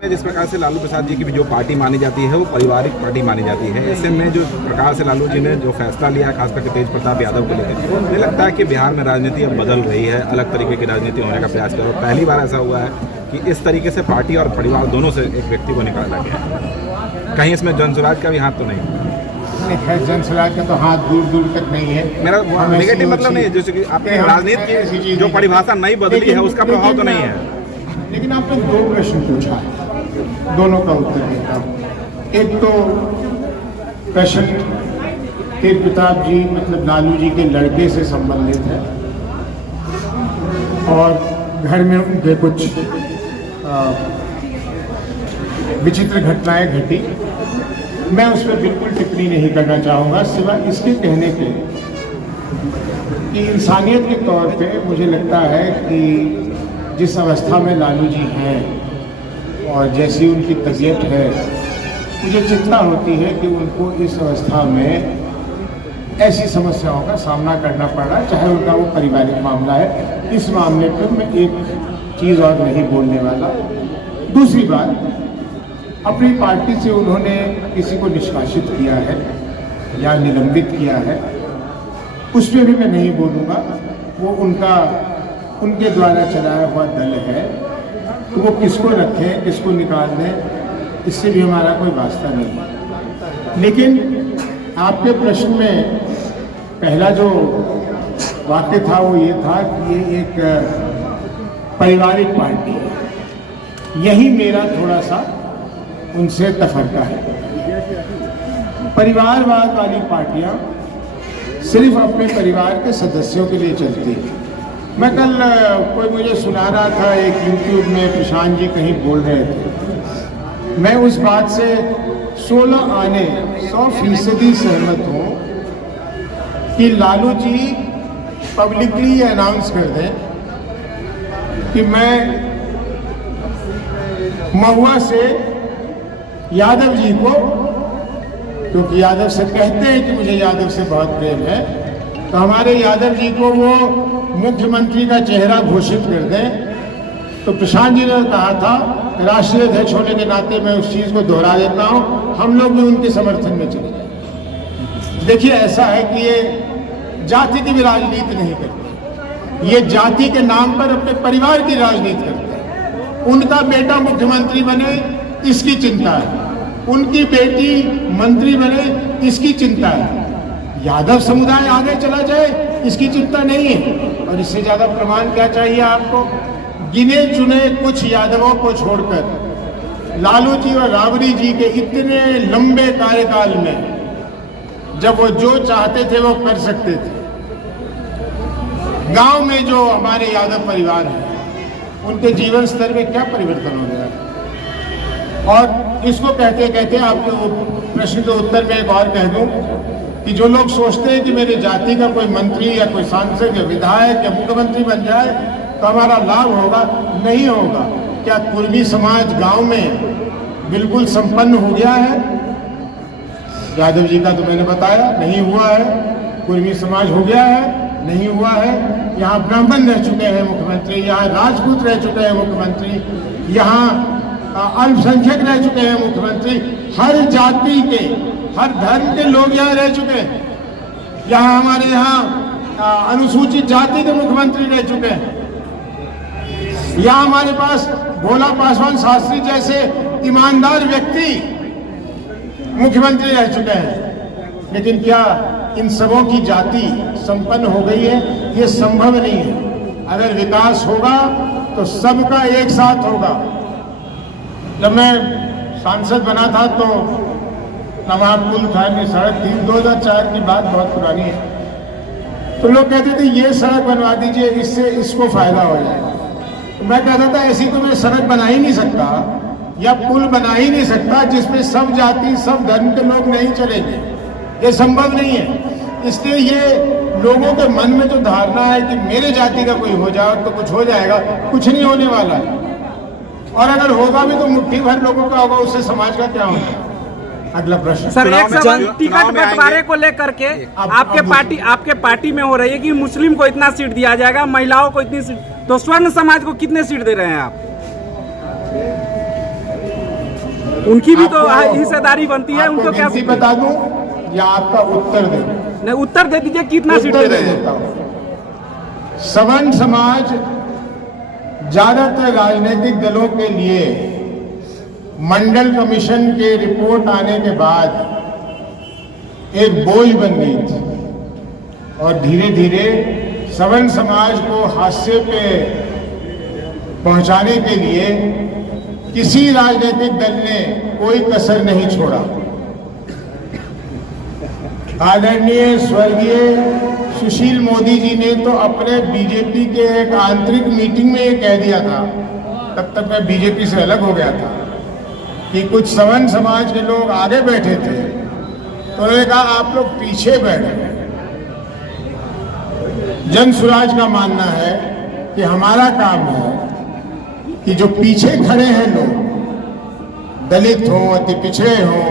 जिस प्रकार से लालू प्रसाद जी की भी जो पार्टी मानी जाती है वो पारिवारिक पार्टी मानी जाती है। ऐसे में जो प्रकार से लालू जी ने जो फैसला लिया खास करके तेज प्रताप यादव को लेकर, मुझे लगता है कि बिहार में राजनीति अब बदल रही है, अलग तरीके की राजनीति होने का प्रयास कर रहा है। पहली बार ऐसा हुआ है कि इस तरीके से पार्टी और परिवार दोनों से एक व्यक्ति को निकाला गया है। कहीं इसमें जनसुराज का भी हाथ तो नहीं? खैर जनसुराज का तो हाथ दूर दूर तक नहीं है। मेरा नेगेटिव मतलब नहीं है, जैसे कि आपने राजनीति की जो परिभाषा नई बदली है उसका प्रभाव तो नहीं है। लेकिन आपने दो प्रश्न पूछा है, दोनों का उत्तर देता हूँ। एक तो प्रश्न तेज प्रताप जी मतलब लालू जी के लड़के से संबंधित है और घर में उनके कुछ विचित्र घटनाएं घटी। मैं उस पर बिल्कुल टिप्पणी नहीं करना चाहूँगा, सिवाय इसके कहने के कि इंसानियत के तौर पे मुझे लगता है कि जिस अवस्था में लालू जी हैं और जैसी उनकी तबीयत है, मुझे चिंता होती है कि उनको इस अवस्था में ऐसी समस्याओं का सामना करना पड़ रहा है, चाहे उनका वो पारिवारिक मामला है। इस मामले पर मैं एक चीज़ और नहीं बोलने वाला। दूसरी बात, अपनी पार्टी से उन्होंने किसी को निष्कासित किया है या निलंबित किया है, उस पर भी मैं नहीं बोलूँगा। वो उनके द्वारा चलाया हुआ दल है, तो वो किसको रखें किसको निकाल दें, इससे भी हमारा कोई वास्ता नहीं है। लेकिन आपके प्रश्न में पहला जो वाक्य था वो ये था कि ये एक पारिवारिक पार्टी है। यही मेरा थोड़ा सा उनसे तफरका है। परिवारवाद वाली पार्टियां सिर्फ अपने परिवार के सदस्यों के लिए चलती है। मैं कल कोई मुझे सुना रहा था, एक यूट्यूब में प्रशांत जी कहीं बोल रहे थे, मैं उस बात से 16 आने 100% सहमत हूँ कि लालू जी पब्लिकली ये अनाउंस कर दें कि मैं महुआ से यादव जी को, क्योंकि यादव से कहते हैं कि मुझे यादव से बहुत प्रेम है, तो हमारे यादव जी को वो मुख्यमंत्री का चेहरा घोषित कर दें। तो प्रशांत जी ने कहा था, राष्ट्रीय अध्यक्ष होने के नाते मैं उस चीज़ को दोहरा देता हूँ, हम लोग भी उनके समर्थन में चले जाए। देखिए, ऐसा है कि ये जाति की भी राजनीति नहीं करते, ये जाति के नाम पर अपने परिवार की राजनीति करते हैं। उनका बेटा मुख्यमंत्री बने इसकी चिंता है, उनकी बेटी मंत्री बने इसकी चिंता है, यादव समुदाय आगे चला जाए इसकी चिंता नहीं है। और इससे ज्यादा प्रमाण क्या चाहिए आपको? गिने चुने कुछ यादवों को छोड़कर लालू जी और राबड़ी जी के इतने लंबे कार्यकाल में जब वो जो चाहते थे वो कर सकते थे। गांव में जो हमारे यादव परिवार है उनके जीवन स्तर में क्या परिवर्तन हो गया। और इसको कहते कहते आपके प्रश्न के उत्तर में एक और कह दूं कि जो लोग सोचते हैं कि मेरे जाति का कोई मंत्री या कोई सांसद या विधायक या मुख्यमंत्री बन जाए तो हमारा लाभ होगा, नहीं होगा। क्या कुर्मी समाज गांव में बिल्कुल संपन्न हो गया है? यादव जी का तो मैंने बताया नहीं हुआ है। कुर्मी समाज हो गया है? नहीं हुआ है। यहाँ ब्राह्मण रह चुके हैं मुख्यमंत्री, यहाँ राजपूत रह चुके हैं मुख्यमंत्री, यहाँ अल्पसंख्यक रह चुके हैं मुख्यमंत्री, हर जाति के हर धर्म के लोग यहाँ रह चुके हैं। यहाँ हमारे यहाँ अनुसूचित जाति के मुख्यमंत्री रह चुके हैं। यहाँ हमारे पास भोला पासवान शास्त्री जैसे ईमानदार व्यक्ति मुख्यमंत्री रह चुके हैं। लेकिन क्या इन सबों की जाति संपन्न हो गई है? ये संभव नहीं है। अगर विकास होगा तो सबका एक साथ होगा। जब मैं सांसद बना था तो वहाँ पुल था, ये सड़क थी, 2004 की बात बहुत पुरानी है। तो लोग कहते थे ये सड़क बनवा दीजिए, इससे इसको फायदा हो जाएगा। तो मैं कहता था ऐसी तो मैं सड़क बना ही नहीं सकता या पुल बना ही नहीं सकता जिसमें सब जाति सब धर्म के लोग नहीं चलेंगे, ये संभव नहीं है। इसलिए ये लोगों के मन में जो धारणा है कि मेरे जाति का कोई हो जाए तो कुछ हो जाएगा, कुछ नहीं होने वाला है। और अगर होगा भी तो मुट्ठी भर लोगों का होगा, उससे समाज का क्या होगा? अगला प्रश्न सर, एक सवाल टिकट बंटवारे को लेकर के आपके पार्टी में हो रही है कि मुस्लिम को इतना सीट दिया जाएगा, महिलाओं को इतनी सीट, तो स्वर्ण समाज को कितने सीट दे रहे हैं आप? उनकी भी तो आपको- हिस्सेदारी बनती है, आपको उनको क्या गिनती बता दूं या आपका उत्तर दे दूं? नहीं, उत्तर दे दीजिए, कितना सीट उत्तर दे दे रहे हैं? देता हूं। सवर्ण समाज ज्यादातर राजनीतिक दलों के लिए मंडल कमीशन के रिपोर्ट आने के बाद एक बोझ बन गई थी और धीरे धीरे सवर्ण समाज को हाशिए पे पहुंचाने के लिए किसी राजनीतिक दल ने कोई कसर नहीं छोड़ा। आदरणीय स्वर्गीय सुशील मोदी जी ने तो अपने बीजेपी के एक आंतरिक मीटिंग में ये कह दिया था, तब तक मैं बीजेपी से अलग हो गया था, कि कुछ सवर्ण समाज के लोग आगे बैठे थे तो उन्होंने कहा आप लोग पीछे बैठे। जन सुराज का मानना है कि हमारा काम है कि जो पीछे खड़े हैं लोग, दलित हों, अति पिछड़े हों,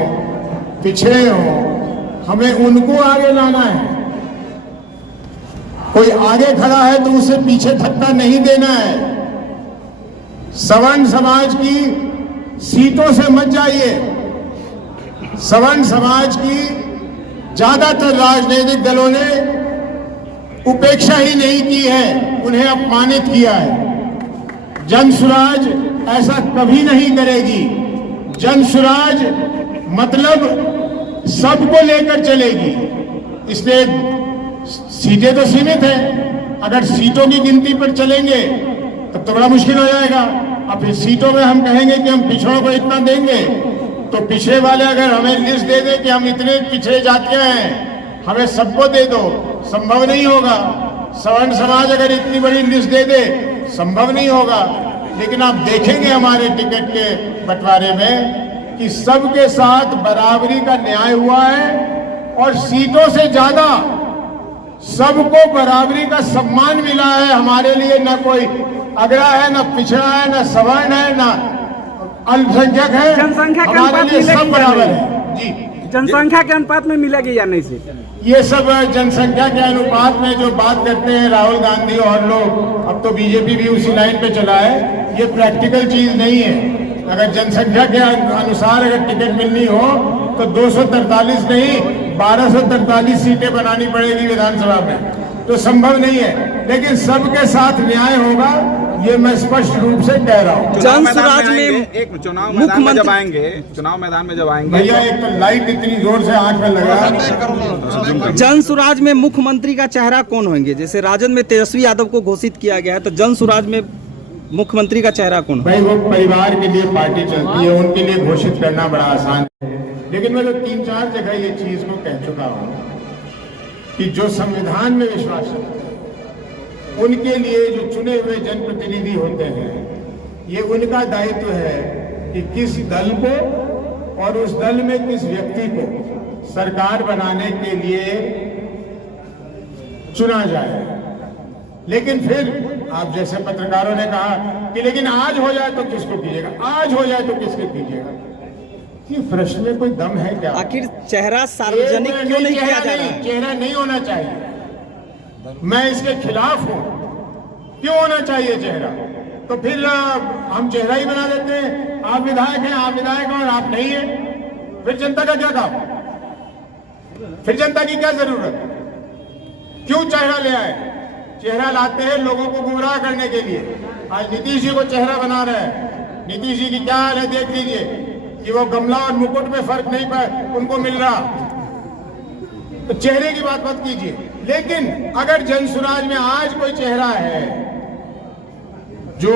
हमें उनको आगे लाना है। कोई आगे खड़ा है तो उसे पीछे धक्का नहीं देना है। सवर्ण समाज की सीटों से मत जाइए। सवर्ण समाज की ज्यादातर राजनीतिक दलों ने उपेक्षा ही नहीं की है, उन्हें अपमानित किया है। जनसुराज ऐसा कभी नहीं करेगी। जनसुराज मतलब सबको लेकर चलेगी। इसलिए सीटें तो सीमित है, अगर सीटों की गिनती पर चलेंगे तब तो बड़ा मुश्किल हो जाएगा। अब फिर सीटों में हम कहेंगे कि हम पिछड़ों को इतना देंगे, तो पिछड़े वाले अगर हमें लिस्ट दे दे कि हम इतने पिछड़े जातियां हैं, हमें सबको दे दो, संभव नहीं होगा। सवर्ण समाज अगर इतनी बड़ी लिस्ट दे दे, संभव नहीं होगा। लेकिन आप देखेंगे हमारे टिकट के बंटवारे में कि सबके साथ बराबरी का न्याय हुआ है और सीटों से ज्यादा सबको बराबरी का सम्मान मिला है। हमारे लिए न कोई अगड़ा है, न पिछड़ा है, न सवर्ण है, न अल्पसंख्यक है। जनसंख्या के हमारे अनुपात लिए सब मिलेगी बराबर या है। जी, जनसंख्या के अनुपात में मिलेगी या नहीं सीट? ये सब जनसंख्या के अनुपात में जो बात करते हैं राहुल गांधी और लोग, अब तो बीजेपी भी उसी लाइन पे चला है, ये प्रैक्टिकल चीज नहीं है। अगर जनसंख्या के अनुसार अगर टिकट मिलनी हो तो 243 नहीं 1243 सीटें बनानी पड़ेगी विधानसभा में, तो संभव नहीं है। लेकिन सबके साथ न्याय होगा, ये मैं स्पष्ट रूप से कह रहा हूँ। चुनाव मैदान में जब आएंगे भैया, एक तो लाइट इतनी जोर से आंख में लगा। जनसुराज में मुख्यमंत्री का चेहरा कौन होंगे? जैसे राजद में तेजस्वी यादव को घोषित किया गया है, तो जनसुराज में मुख्यमंत्री का चेहरा कौन? भाई, वो परिवार के लिए पार्टी चलती है, उनके लिए घोषित करना बड़ा आसान है। लेकिन मैं तो 3-4 जगह ये चीज को कह चुका हूं कि जो संविधान में विश्वास रखते हैं, उनके लिए जो चुने हुए जनप्रतिनिधि होते हैं, ये उनका दायित्व है कि किस दल को और उस दल में किस व्यक्ति को सरकार बनाने के लिए चुना जाए। लेकिन फिर आप जैसे पत्रकारों ने कहा कि लेकिन आज हो जाए तो किसको कीजिएगा, आज हो जाए तो किसको कीजिएगा। ये प्रश्न में कोई दम है क्या? आखिर चेहरा सार्वजनिक क्यों नहीं किया जा रहा है? चेहरा नहीं होना चाहिए, मैं इसके खिलाफ हूं। क्यों होना चाहिए चेहरा? तो फिर हम चेहरा ही बना देते हैं। आप विधायक हैं, आप विधायक हैं और आप नहीं हैं, फिर जनता का क्या काम? फिर जनता की क्या जरूरत? क्यों चेहरा ले आए? चेहरा लाते हैं लोगों को गुमराह करने के लिए। आज नीतीश जी को चेहरा बना रहे हैं। नीतीश जी की क्या हाल है देख लीजिए कि वो गमला और मुकुट में फर्क नहीं पाए उनको मिल रहा। तो चेहरे की बात मत कीजिए। लेकिन अगर जनसुराज में आज कोई चेहरा है जो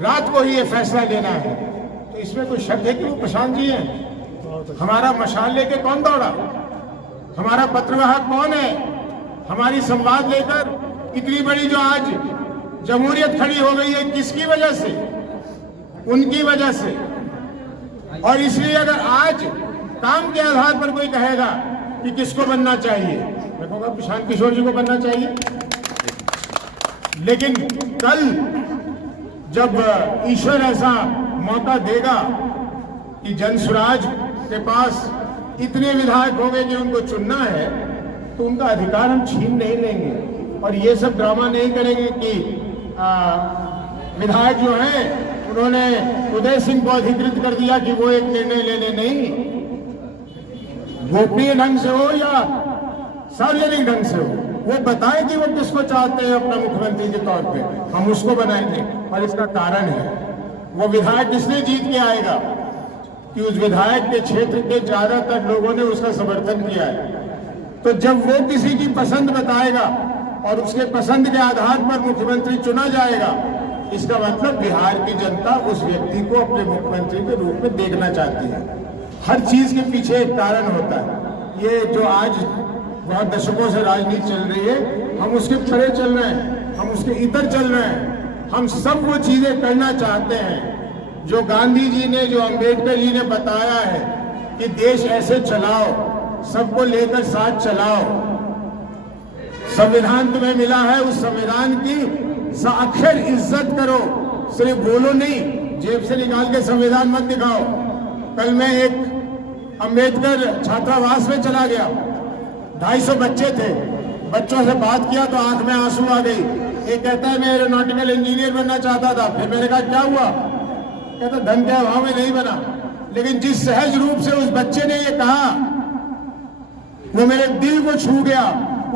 रात को ही ये फैसला लेना है, तो इसमें कोई शक है कि वो प्रशांत जी हैं? हमारा मशाल लेके कौन दौड़ा? हमारा पत्रवाहक कौन है? हमारी संवाद लेकर इतनी बड़ी जो आज जमहूरियत खड़ी हो गई है, किसकी वजह से? उनकी वजह से। और इसलिए अगर आज काम के आधार पर कोई कहेगा कि किसको बनना चाहिए, मैं कहूँगा प्रशांत किशोर जी को बनना चाहिए। लेकिन कल जब ईश्वर ऐसा मौका देगा कि जनसुराज के पास इतने विधायक होंगे कि उनको चुनना है, तो उनका अधिकार हम छीन नहीं लेंगे। और ये सब ड्रामा नहीं करेंगे कि विधायक जो हैं उन्होंने उदय सिंह को अधिकृत कर दिया कि वो एक निर्णय लेने नहीं, गोपनीय ढंग से हो या सार्वजनिक ढंग से हो, वो बताएं कि वो किसको चाहते हैं अपना मुख्यमंत्री के तौर पे, हम उसको बनाएंगे। और इसका कारण है, वो विधायक इसलिए जीत के आएगा कि उस विधायक के क्षेत्र के ज्यादातर लोगों ने उसका समर्थन किया है। तो जब वो किसी की पसंद बताएगा और उसके पसंद के आधार पर मुख्यमंत्री चुना जाएगा, इसका मतलब बिहार की जनता उस व्यक्ति को अपने मुख्यमंत्री के रूप में देखना चाहती है। हर चीज के पीछे एक कारण होता है। ये जो आज बहुत दशकों से राजनीति चल रही है, हम उसके परे चल रहे हैं, हम उसके इतर चल रहे हैं। हम सब वो चीजें करना चाहते हैं जो गांधी जी ने, जो अंबेडकर जी ने बताया है कि देश ऐसे चलाओ, सबको लेकर साथ चलाओ। संविधान तुम्हें मिला है, उस संविधान की साक्षर इज्जत करो, सिर्फ बोलो नहीं, जेब से निकाल के संविधान मत दिखाओ। कल मैं एक अंबेडकर छात्रावास में चला गया, 250 बच्चे थे, बच्चों से बात किया तो आंख में आंसू आ गई। एक कहता है मैं एरोनॉटिकल इंजीनियर बनना चाहता था, फिर मैंने कहा क्या हुआ, कहता धन के अभाव में नहीं बना। लेकिन जिस सहज रूप से उस बच्चे ने ये कहा, वो मेरे दिल को छू गया।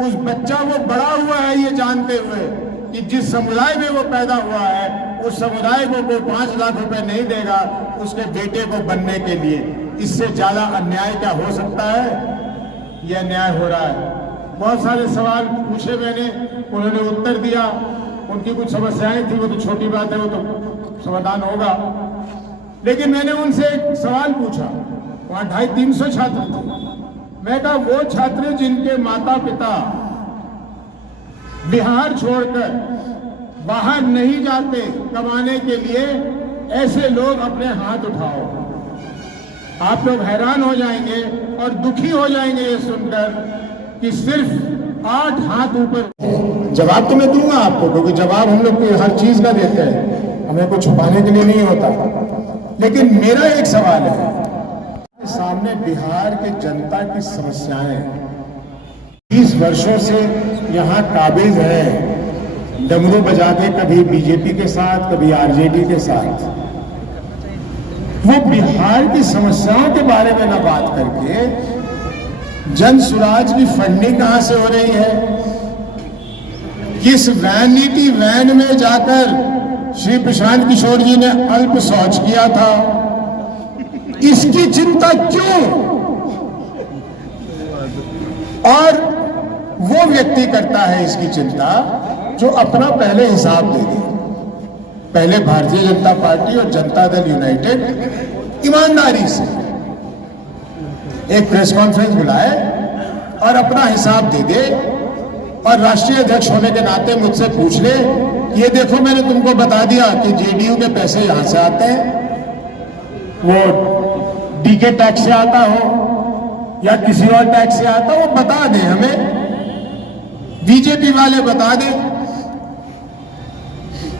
उस बच्चा वो बड़ा हुआ है ये जानते हुए कि जिस समुदाय में वो पैदा हुआ है, उस समुदाय को कोई 5 लाख रुपए नहीं देगा उसके बेटे को बनने के लिए। इससे ज्यादा अन्याय क्या हो सकता है? ये अन्याय हो रहा है। बहुत सारे सवाल पूछे मैंने, उन्होंने उत्तर दिया। उनकी कुछ समस्याएं थी, वो तो छोटी बात है, वो तो समाधान होगा। लेकिन मैंने उनसे एक सवाल पूछा, वहां 250-300 छात्र थे। मैं कहा वो छात्र जिनके माता पिता बिहार छोड़कर बाहर नहीं जाते कमाने के लिए, ऐसे लोग अपने हाथ उठाओ। आप लोग हैरान हो जाएंगे और दुखी हो जाएंगे ये सुनकर कि सिर्फ 8 हाथ ऊपर। जवाब तो मैं दूंगा आपको, क्योंकि जवाब हम लोग हर चीज का देते हैं, हमें कुछ छुपाने के लिए नहीं होता। लेकिन मेरा एक सवाल है, सामने बिहार के जनता की समस्याएं 20 वर्षों से यहाँ काबिज है, डमरू बजा के कभी बीजेपी के साथ, कभी आरजेडी के साथ। वो बिहार की समस्याओं के बारे में ना बात करके जन सुराज की फंडिंग कहां से हो रही है, किस वैनिटी वैन में जाकर श्री प्रशांत किशोर जी ने अल्प शौच किया था, इसकी चिंता क्यों? और वो व्यक्ति करता है इसकी चिंता जो अपना पहले हिसाब दे दे। पहले भारतीय जनता पार्टी और जनता दल यूनाइटेड ईमानदारी से एक प्रेस कॉन्फ्रेंस बुलाए और अपना हिसाब दे दे, और राष्ट्रीय अध्यक्ष होने के नाते मुझसे पूछ ले, ये देखो मैंने तुमको बता दिया कि जेडीयू के पैसे यहां से आते हैं, वो डीके टैक्स से आता हो या किसी और टैक्स से आता हो, वो बता दें हमें। बीजेपी वाले बता दें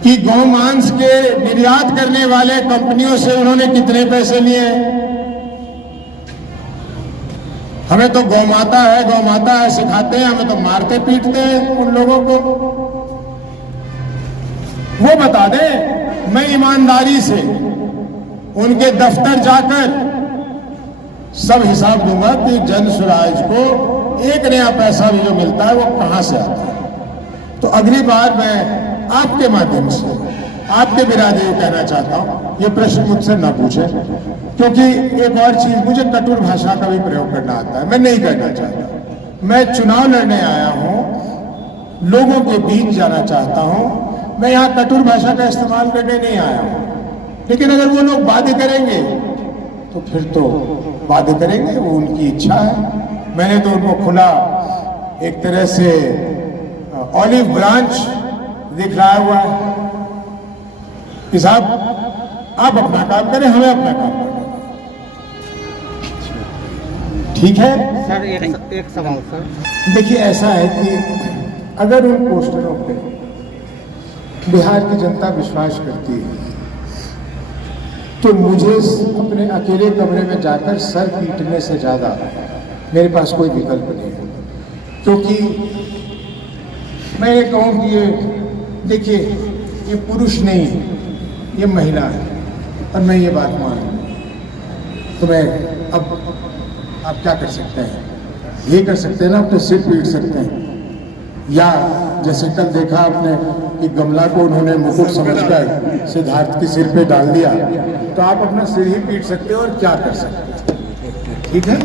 कि गौमांस के निर्यात करने वाले कंपनियों से उन्होंने कितने पैसे लिए हैं। हमें तो गौमाता है सिखाते हैं, हमें तो मारते पीटते हैं उन लोगों को। वो बता दें, मैं ईमानदारी से उनके दफ्तर जाकर सब हिसाब दूंगा कि जन सुराज को एक नया पैसा भी जो मिलता है वो कहां से आता है। तो अगली बार मैं आपके माध्यम से आपके बिरादरी को कहना चाहता हूं, ये प्रश्न मुझसे ना पूछे, क्योंकि एक और चीज, मुझे कटुर भाषा का भी प्रयोग करना आता है, मैं नहीं करना चाहता। मैं चुनाव लड़ने आया हूं, लोगों के बीच जाना चाहता हूं, मैं यहां कटुर भाषा का इस्तेमाल करने नहीं आया हूं। लेकिन अगर वो लोग वादे करेंगे तो फिर तो वादे करेंगे, वो उनकी इच्छा है। मैंने तो उनको खुला एक तरह से ऑलिव ब्रांच दिखलाया हुआ है कि साहब आप अपना काम करें, हमें अपना काम करना। ठीक है सर, एक सवाल सर। देखिए, ऐसा है कि अगर उन पोस्टरों पे बिहार की जनता विश्वास करती है तो मुझे अपने अकेले कमरे में जाकर सर पीटने से ज्यादा मेरे पास कोई विकल्प नहीं है। क्योंकि मैं ये कहूँ कि ये देखिए, ये पुरुष नहीं है, ये महिला है। और मैं ये बात मान लूँ, तो मैं अब आप क्या कर सकते हैं? ये कर सकते हैं ना, अपने सिर पीट सकते हैं, या जैसे कल देखा आपने कि गमला को उन्होंने मुकुट समझकर सिद्धार्थ के सिर पे डाल दिया, तो आप अपना सिर ही पीट सकते हो और क्या कर सकते हैं। ठीक है।